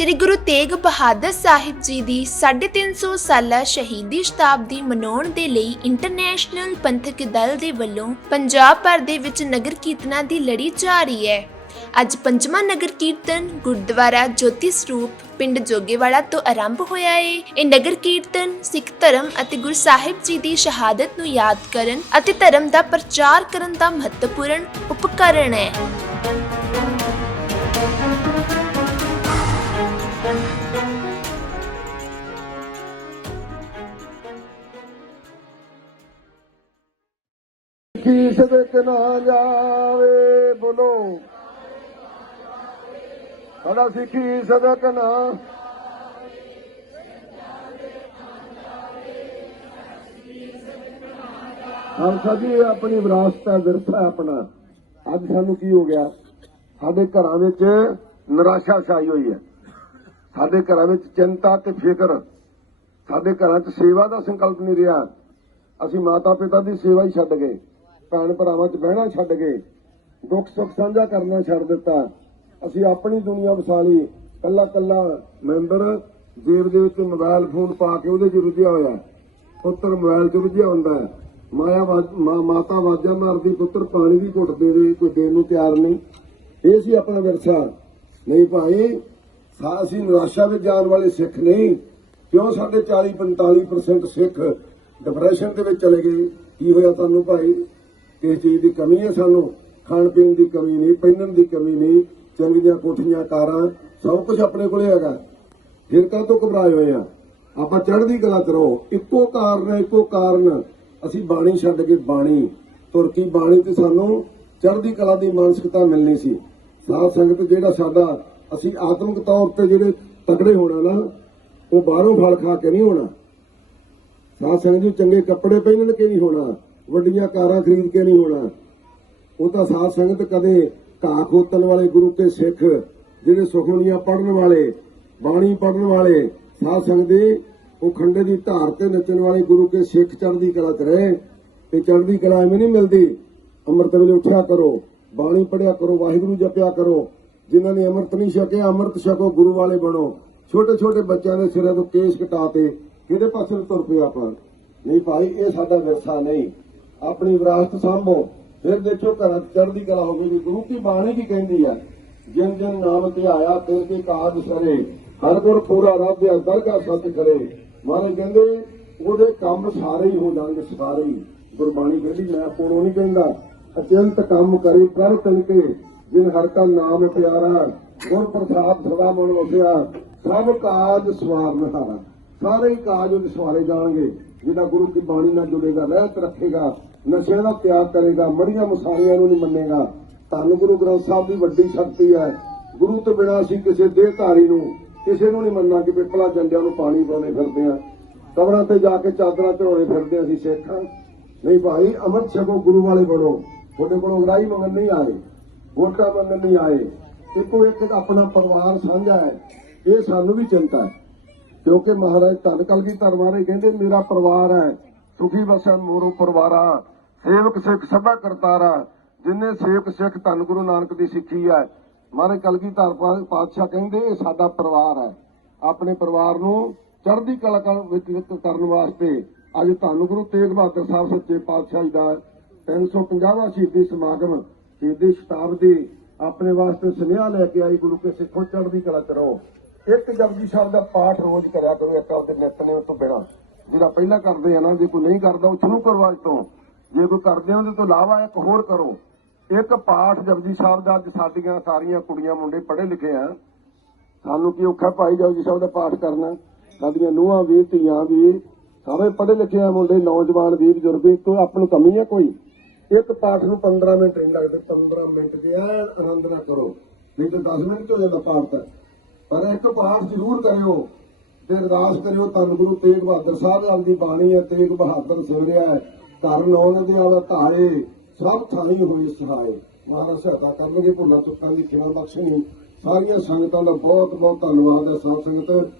ਸ੍ਰੀ ਗੁਰੂ ਤੇਗ ਬਹਾਦਰ ਸਾਹਿਬ ਜੀ ਦੀ 350 ਸਾਲਾ ਸ਼ਹੀਦੀ ਸ਼ਤਾਬਦੀ ਮਨਾਉਣ ਦੇ ਲਈ ਇੰਟਰਨੈਸ਼ਨਲ ਪੰਥਕ ਦਲ ਦੇ ਵੱਲੋਂ ਪੰਜਾਬ ਭਰ ਦੇ ਵਿੱਚ ਨਗਰ ਕੀਰਤਨਾਂ ਦੀ ਲੜੀ ਜਾਰੀ ਹੈ। ਅੱਜ ਪੰਜਵਾਂ ਨਗਰ ਕੀਰਤਨ ਗੁਰਦੁਆਰਾ ਜੋਤੀ ਸਰੂਪ ਪਿੰਡ ਜੋਗੇਵਾਲਾ ਤੋਂ ਆਰੰਭ ਹੋਇਆ ਹੈ ਇਹ ਨਗਰ ਕੀਰਤਨ ਸਿੱਖ ਧਰਮ ਅਤੇ ਗੁਰੂ ਸਾਹਿਬ ਜੀ ਦੀ ਸ਼ਹਾਦਤ ਨੂੰ ਯਾਦ ਕਰਨ ਅਤੇ ਧਰਮ ਦਾ ਪ੍ਰਚਾਰ ਕਰਨ ਦਾ ਮਹੱਤਵਪੂਰਨ ਉਪਕਰਣ ਹੈ। ਕੀ ਸਦਕ ਨਾ ਜਾਵੇ, ਬੋਲੋ। ਸਾਡਾ ਸਿੱਖੀ ਸਦਕ ਨਾ। ਹਮ ਸਭੀ ਆਪਣੀ ਵਿਰਾਸਤ ਹੈ ਵਿਰਸਾ ਆਪਣਾ। ਅੱਜ ਸਾਨੂੰ ਕੀ ਹੋ ਗਿਆ? ਸਾਡੇ ਘਰਾਂ ਵਿੱਚ ਨਿਰਾਸ਼ਾ ਛਾਈ ਹੋਈ ਹੈ। ਸਾਡੇ ਘਰਾਂ ਵਿੱਚ ਚਿੰਤਾ ਤੇ ਫਿਕਰ। ਸਾਡੇ ਘਰਾਂ 'ਚ ਸੇਵਾ ਦਾ ਸੰਕਲਪ ਨਹੀਂ ਰਿਹਾ। ਅਸੀਂ ਮਾਤਾ ਪਿਤਾ ਦੀ ਸੇਵਾ ਹੀ ਛੱਡ ਗਏ। ਭੈਣ ਭਰਾਵਾਂ 'ਚ ਬਹਿਣਾ ਛੱਡ ਕੇ, ਦੁੱਖ ਸੁੱਖ ਸਾਂਝਾ ਕਰਨਾ ਛੱਡ ਦਿੱਤਾ। ਅਸੀਂ ਆਪਣੀ ਦੁਨੀਆ ਵਸਾ ਲਈ, ਕੱਲਾ ਕੱਲਾ ਮੈਂਬਰ ਜੇਬ ਦੇ ਵਿੱਚ ਮੋਬਾਈਲ ਫੋਨ ਪਾ ਕੇ ਉਹਦੇ 'ਚ ਰੁੱਝਿਆ ਹੋਇਆ। ਪੁੱਤਰ ਮੋਬਾਈਲ 'ਚ ਰੁੱਝਿਆ ਹੁੰਦਾ ਹੈ। ਮਾਇਆ ਮਾਤਾ ਵਾਜਾ ਮਾਰਦੀ, ਪੁੱਤਰ ਪਾਣੀ ਵੀ ਘੁੱਟ ਦੇ ਦੇ, ਕੋਈ ਦੇਣ ਨੂੰ ਤਿਆਰ ਨਹੀਂ। ਇਹ ਸੀ ਆਪਣਾ ਵਿਰਸਾ। ਨਹੀਂ ਭਾਈ, ਸਾ- ਅਸੀਂ ਨਿਰਾਸ਼ਾ ਵਿੱਚ ਜਾਣ ਵਾਲੇ ਸਿੱਖ ਨਹੀਂ। ਕਿਉਂ ਸਾਡੇ 40 45% ਸਿੱਖ ਡਿਪਰੈਸ਼ਨ ਦੇ ਵਿੱਚ ਚਲੇ ਗਏ? ਕੀ ਹੋਇਆ ਤੁਹਾਨੂੰ ਭਾਈ? ਕਿਸ ਚੀਜ਼ ਦੀ ਕਮੀ ਹੈ ਸਾਨੂੰ। ਖਾਣ ਪੀਣ ਦੀ ਕਮੀ ਨਹੀਂ, ਪਹਿਨਣ ਦੀ ਕਮੀ ਨਹੀਂ, ਚੰਗੀਆਂ ਕੋਠੀਆਂ, ਕਾਰਾਂ, ਸਭ ਕੁਝ ਆਪਣੇ ਕੋਲੇ ਹੈਗਾ। ਫਿਰ ਕਾਹ ਤੋਂ ਘਬਰਾਏ ਹੋਏ ਆ? ਆਪਾਂ ਚੜ੍ਹਦੀ ਕਲਾ ਕਰੋ ਇੱਕੋ ਕਾਰਨ ਇੱਕੋ ਕਾਰਨ। ਅਸੀਂ ਬਾਣੀ ਛੱਡ ਕੇ ਬਾਣੀ। ਤੁਰਕੀ ਬਾਣੀ ਤੇ ਸਾਨੂੰ ਚੜ੍ਹਦੀ ਕਲਾ ਦੀ ਮਾਨਸਿਕਤਾ ਮਿਲਣੀ ਸੀ। ਸਾਧ ਸੰਗਤ ਜਿਹੜਾ ਸਾਡਾ, ਅਸੀਂ ਆਤਮਿਕ ਤੌਰ ਤੇ ਜਿਹੜੇ ਤਕੜੇ ਹੋਣਾ ਨਾ, ਉਹ ਬਾਹਰੋਂ ਫਲ ਖਾ ਕੇ ਨਹੀਂ ਹੋਣਾ। ਸਾਧ ਸੰਗਤ ਜੀ ਚੰਗੇ ਕੱਪੜੇ ਪਹਿਨਣ ਕੇ ਨਹੀਂ ਹੋਣਾ। ਵੱਡੀਆਂ ਕਾਰਾਂ ਖਰੀਦ ਕੇ ਨਹੀਂ ਹੋਣਾ। ਉਹ ਤਾਂ ਸਾਧ ਸੰਗਤ ਕਦੇ ਘਾਹ ਖੋਤਣ ਵਾਲੇ ਗੁਰੂ ਕੇ ਸਿੱਖ, ਜਿਹੜੇ ਸੁਖਮਨੀਆਂ ਪੜਨ ਵਾਲੇ, ਬਾਣੀ ਪੜਨ ਵਾਲੇ, ਸਾਧ ਸੰਗਤ ਜੀ ਉਹ ਖੰਡੇ ਦੀ ਧਾਰ ਤੇ ਨੱਚਣ ਵਾਲੇ ਗੁਰੂ ਕੇ ਸਿੱਖ ਚੜ੍ਹਦੀ ਕਲਾ ਚ ਰਹੇ, ਤੇ ਚੜ੍ਹਦੀ ਕਲਾ ਐਵੇਂ ਨਹੀਂ ਮਿਲਦੀ। ਅੰਮ੍ਰਿਤ ਵੇਲੇ ਉੱਠਿਆ ਕਰੋ, ਬਾਣੀ ਪੜਿਆ ਕਰੋ, ਵਾਹਿਗੁਰੂ ਜਪਿਆ ਕਰੋ। ਜਿਨ੍ਹਾਂ ਨੇ ਅੰਮ੍ਰਿਤ ਨਹੀਂ ਛਕਿਆ, ਅੰਮ੍ਰਿਤ ਛਕੋ, ਗੁਰੂ ਵਾਲੇ ਬਣੋ। ਛੋਟੇ ਛੋਟੇ ਬੱਚਿਆਂ ਦੇ ਸਿਰਾਂ ਤੋਂ ਕੇਸ ਕਟਾਤੇ ਕਿਹਦੇ ਪਾਸੇ ਨੂੰ ਤੁਰ ਪਿਆ ਆਪਾਂ? ਨਹੀਂ ਭਾਈ, ਇਹ ਸਾਡਾ ਵਿਰਸਾ ਨਹੀਂ। ਆਪਣੀ ਵਿਰਾਸਤ ਸੰਭੋ। ਫਿਰ ਦੇਖੋ ਘਰਾਂ 'ਚ ਚੜ੍ਹਦੀ ਕਲਾ ਹੋਵੇਗੀ ਗੁਰੂ ਕੀ ਬਾਣੀ ਕੀ ਕਹਿੰਦੀ ਆ? ਜਿਨ ਜਿਨ ਨਾਮ ਤੇ ਆਇਆ, ਤੇ ਕੇ ਕਾਜ ਸਰੇ। ਹਰ ਗੁਰ ਪੂਰਾ ਰੱਬ ਦੇ ਦਰਗਾ ਸੱਚ ਕਰੇ। ਮਹਾਰਾਜ ਕਹਿੰਦੇ, ਉਹਦੇ ਕੰਮ ਸਾਰੇ ਹੀ ਹੋ ਜਾਣਗੇ, ਸਾਰੇ ਹੀ। ਗੁਰਬਾਣੀ ਕਹਿੰਦੀ, ਮੈਂ ਕੋਲੋਂ ਨਹੀਂ ਕਹਿੰਦਾ। ਅਚੰਤ ਕੰਮ ਕਰੇ ਪ੍ਰਭ ਤਨ ਜਿਨ ਹਰ ਕਾ ਨਾਮ ਪਿਆਰਾ, ਗੁਰ ਪ੍ਰਸਾਦ ਸਦਾ ਮਨ ਵਸਿਆ ਸਭ ਕਾਜ ਸਵਾਰਨ ਹਾਰਾ ਸਾਰੇ ਕਾਜ ਉਹਦੇ ਸਵਾਰੇ ਜਾਣਗੇ। ਜਿਹੜਾ ਗੁਰੂ ਕੀ ਬਾਣੀ ਨਾਲ ਜੁੜੇਗਾ, ਰਹਿਤ ਰੱਖੇਗਾ। ਨਸ਼ਿਆਂ ਦਾ ਤਿਆਗ ਕਰੇਗਾ ਮੜੀਆਂ ਮਸਾਲੀਆਂ ਨੂੰ ਨਹੀਂ ਮੰਨੇਗਾ। ਧੰਨ ਗੁਰੂ ਗ੍ਰੰਥ ਸਾਹਿਬ ਦੀ ਵੱਡੀ ਸ਼ਕਤੀ ਹੈ। ਗੁਰੂ ਤੋਂ ਬਿਨਾਂ ਅਸੀਂ ਕਿਸੇ ਦੇਹਧਾਰੀ ਨੂੰ, ਕਿਸੇ ਨੂੰ ਨਹੀਂ ਮੰਨਣਾ ਕਿ ਪਿੱਪਲਾ ਜੰਡਿਆਂ ਨੂੰ ਪਾਣੀ ਪਾਉਣੇ ਫਿਰਦੇ ਆ। ਕਬਰਾਂ ਤੇ ਜਾ ਕੇ ਚਾਦਰਾਂ ਚੜਾਉਣੇ ਫਿਰਦੇ ਅਸੀਂ ਸਿੱਖ ਨਹੀਂ ਭਾਈ ਅੰਮ੍ਰਿਤ ਛਕੋ ਗੁਰੂ ਵਾਲੇ ਬਣੋ ਤੁਹਾਡੇ ਕੋਲੋਂ ਗਰਾਈ ਮੰਗਣ ਨਹੀਂ ਆਏ, ਵੋਟਾਂ ਮੰਗਣ ਨਹੀਂ ਆਏ। ਇੱਕੋ ਇੱਕ ਆਪਣਾ ਪਰਿਵਾਰ ਸਾਂਝਾ ਹੈ। ਇਹ ਸਾਨੂੰ ਵੀ ਚਿੰਤਾ ਹੈ। ਕਿਉਂਕਿ ਮਹਾਰਾਜ ਧੰਨ ਕਲਗੀ ਧਰਮਾਰੇ ਕਹਿੰਦੇ, ਮੇਰਾ ਪਰਿਵਾਰ ਹੈ, ਸੁਖੀ ਵਸੈ ਮੋਰੋ ਪਰਿਵਾਰਾ। ਸੇਵਕ ਸਿੱਖ ਸਭਾ ਕਰਤਾਰਾ ਜਿਨੇ ਸੇਵਕ ਸਿੱਖ ਧੰਨ ਗੁਰੂ ਨਾਨਕ ਦੀ ਸਿੱਖੀ ਹੈ ਮਹਾਰਾਜ ਕਲਗੀ ਪਾਤਸ਼ਾਹ ਕਹਿੰਦੇ ਇਹ ਸਾਡਾ ਪਰਿਵਾਰ ਹੈ ਆਪਣੇ ਪਰਿਵਾਰ ਨੂੰ ਚੜ੍ਹਦੀ ਕਲਾ ਵਿੱਚ ਕਰਨ ਵਾਸਤੇ ਅੱਜ ਧੰਨ ਗੁਰੂ ਤੇਗ ਬਹਾਦਰ ਸਾਹਿਬ ਸੱਚੇ ਪਾਤਸ਼ਾਹ ਜੀ ਦਾ 350ਵਾਂ ਸ਼ਹੀਦੀ ਸਮਾਗਮ, ਸ਼ਹੀਦੀ ਸ਼ਤਾਬਦੀ ਆਪਣੇ ਵਾਸਤੇ ਸੁਨੇਹਾ ਲੈ ਕੇ ਆਈ ਗੁਰੂ ਕੇ ਸਿੱਖੋ ਚੜ੍ਹਦੀ ਕਲਾ ਕਰੋ। ਇੱਕ ਜਪਜੀ ਸਾਹਿਬ ਦਾ ਪਾਠ ਰੋਜ਼ ਕਰਿਆ ਕਰੋ, ਇੱਕ ਆਪਦੇ ਨਿਤਨੇਮ ਤੋਂ ਬਿਨਾਂ। ਜਿਹੜਾ ਪਹਿਲਾਂ ਕਰਦੇ ਆ ਨਾ, ਜੇ ਕੋਈ ਨਹੀਂ ਕਰਦਾ, ਉਹ ਸ਼ੁਰੂ ਕਰੋ ਅੱਜ ਤੋਂ। ਜੇ ਕੋਈ ਕਰਦੇ ਆ ਉਹਦੇ ਤੋਂ ਇਲਾਵਾ ਇੱਕ ਹੋਰ ਕਰੋ। ਇੱਕ ਪਾਠ ਜਪਜੀ ਸਾਹਿਬ ਦਾ, ਅੱਜ ਸਾਡੀਆਂ ਸਾਰੀਆਂ ਕੁੜੀਆਂ ਮੁੰਡੇ ਪੜ੍ਹੇ ਲਿਖੇ ਆ। ਸਾਨੂੰ ਕੀ ਔਖਾ ਭਾਈ ਜਪਜੀ ਸਾਹਿਬ ਦਾ ਪਾਠ ਕਰਨਾ? ਸਾਡੀਆਂ ਨੂਹਾਂ ਵੀ, ਧੀਆਂ ਵੀ, ਸਾਰੇ ਪੜ੍ਹੇ ਲਿਖੇ ਆ ਮੁੰਡੇ, ਨੌਜਵਾਨ ਵੀ, ਬਜ਼ੁਰਗ ਵੀ, ਕੋਈ ਆਪ ਨੂੰ ਕਮੀ ਆ ਕੋਈ? ਇੱਕ ਪਾਠ ਨੂੰ 15 ਮਿੰਟ ਨਹੀਂ ਲੱਗਦੇ 15 ਮਿੰਟ ਦੇ ਐਨ ਆਨੰਦ ਨਾਲ ਕਰੋ। ਨਹੀਂ ਤਾਂ 10 ਮਿੰਟ 'ਚ ਹੋ ਜਾਂਦਾ ਪਾਠ ਤਾਂ। ਪਰ ਇੱਕ ਪਾਠ ਜ਼ਰੂਰ ਕਰਿਓ, ਤੇ ਅਰਦਾਸ ਕਰਿਓ, ਧੰਨ ਗੁਰੂ ਤੇਗ ਬਹਾਦਰ ਸਾਹਿਬ ਜੀ ਦੀ ਬਾਣੀ ਹੈ, ਤੇਗ ਬਹਾਦਰ ਸੁਣਿਆ ਹੈ ਘਰ ਨੌਨ ਦੇ ਆਵਾ ਧਾਏ ਸਭ ਥਾਈ ਹੋਏ ਸਹਾਏ। ਮਹਾਰਾਜ ਸਹਾਇਤਾ ਕਰਨਗੇ, ਭੁੱਲਾਂ ਚੁੱਕਾਂ ਦੀ ਖਿਆਲ ਬਖਸ਼ਣੀ। ਸਾਰੀਆਂ ਸੰਗਤਾਂ ਦਾ ਬਹੁਤ ਬਹੁਤ ਧੰਨਵਾਦ ਹੈ ਸਾਧ ਸੰਗਤ।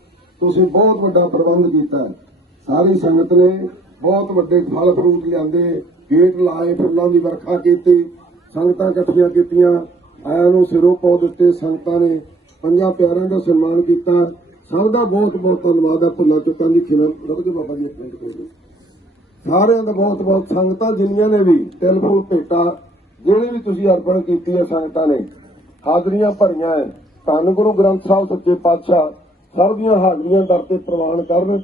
ਤੁਸੀਂ ਬਹੁਤ ਵੱਡਾ ਪ੍ਰਬੰਧ ਕੀਤਾ ਸਾਰੀ ਸੰਗਤ ਨੇ ਬਹੁਤ ਵੱਡੇ ਫਲ ਫਰੂਟ ਲਿਆਂਦੇ, ਗੇਟ ਲਾਏ, ਫੁੱਲਾਂ ਦੀ ਵਰਖਾ ਕੀਤੀ, ਸੰਗਤਾਂ ਇਕੱਠੀਆਂ ਕੀਤੀਆਂ। ਆਇਆਂ ਨੂੰ ਸਿਰੋਂ ਪੌ ਦਿੱਤੇ, ਸੰਗਤਾਂ ਨੇ ਪੰਜਾਂ ਪਿਆਰਿਆਂ ਦਾ ਸਨਮਾਨ ਕੀਤਾ। ਸਭ ਦਾ ਬਹੁਤ ਬਹੁਤ ਧੰਨਵਾਦ ਹੈ, ਭੁੱਲਾਂ ਚੁੱਕਾਂ ਦੀ ਖਿਮਾ ਰੱਬ ਕੇ ਬਾਬਾ ਜੀ ਇੱਕ ਮਿੰਟ ਸਾਰਿਆਂ ਦਾ ਬਹੁਤ ਬਹੁਤ ਸੰਗਤਾਂ, ਜਿੰਨੀਆਂ ਨੇ ਵੀ ਟੈਲੀਫੋਨ ਭੇਟਾ, ਜਿਹੜੇ ਵੀ ਤੁਸੀਂ ਅਰਪਣ ਕੀਤੀ ਹੈ ਸੰਗਤਾਂ ਨੇ, ਹਾਜ਼ਰੀਆਂ ਭਰੀਆਂ ਹੈ। ਧੰਨ ਗੁਰੂ ਗ੍ਰੰਥ ਸਾਹਿਬ ਸੱਚੇ ਪਾਤਸ਼ਾਹ, ਸਭ ਦੀਆਂ ਹਾਜ਼ਰੀਆਂ ਦਰ ਤੇ ਪ੍ਰਵਾਨ ਕਰਨ,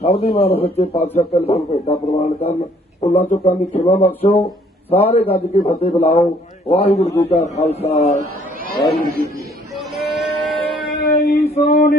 ਸਭ ਦੀ ਮਾਨ ਸੱਚੇ ਪਾਤਸ਼ਾਹ ਟੈਲੀਫੋਨ ਭੇਟਾ ਪ੍ਰਵਾਨ ਕਰਨ। ਭੁੱਲਾਂ ਚੁੱਕਾਂ ਦੀ ਖਿਮਾ ਬਖਸ਼ੋ, ਸਾਰੇ ਗੱਜ ਕੇ ਫਤਿਹ ਬੁਲਾਓ। ਵਾਹਿਗੁਰੂ ਜੀ ਕਾ ਖਾਲਸਾ, ਵਾਹਿਗੁਰੂ ਜੀ ਕੀ ਫਤਿਹ।